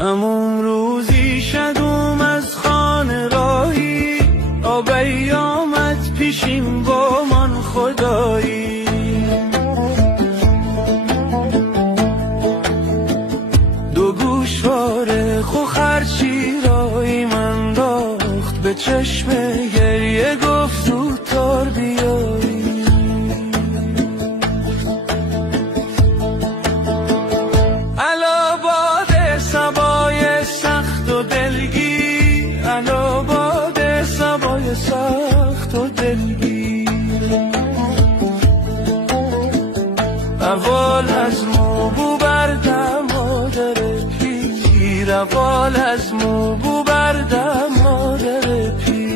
همون روزی شدوم از خانه راهی، آبی آمد پیشیم با من خدایی. دو گوشواره خو خرچی رایی من داخت به چشم گریه، گفت زودتر بیایی. الا باد صبای سخت و دلگیر، الا باد صبای سخت و دلگیر. اول از موبو بردم مادر پیر، اول از موبو بردم مادر پیر.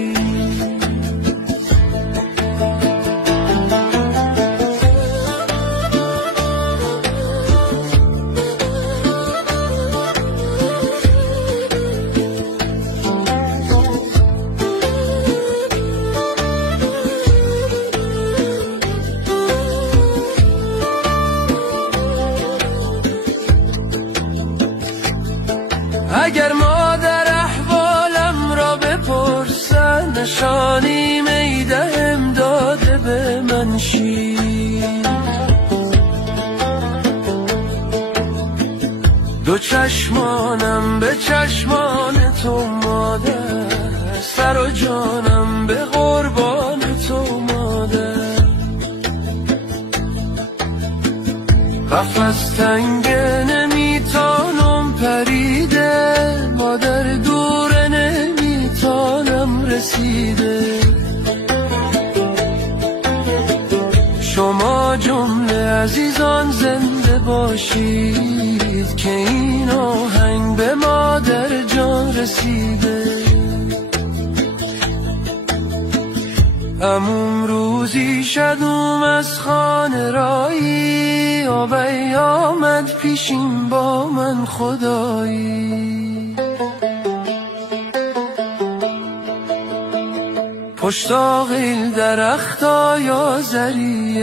اگر مادر احوالم را بپرسن، نشانی میدهم داده به من شیر. دو چشمانم به چشمان تو مادر، سر و جانم به قربان تو مادر. قفس تنگه نمیتانم پریده، مادر دوره نمیتانم رسیده. شما جمله عزیزان زنده باشید، که این آهنگ به مادر جان رسیده. همون روزی شدوم از خانه رایی، آبی آمد پیشیم با من خدایی. پشت آقیل درخت آیازریه،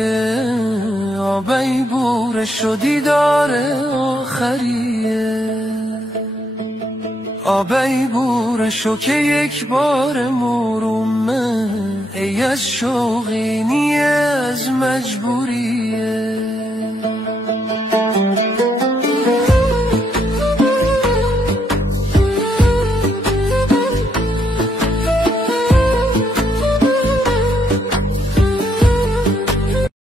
آبی بوره شدی داره آخریه. آبی بوره شو که یک بار مرومه، ای از شوقی نیه از مجبوریه.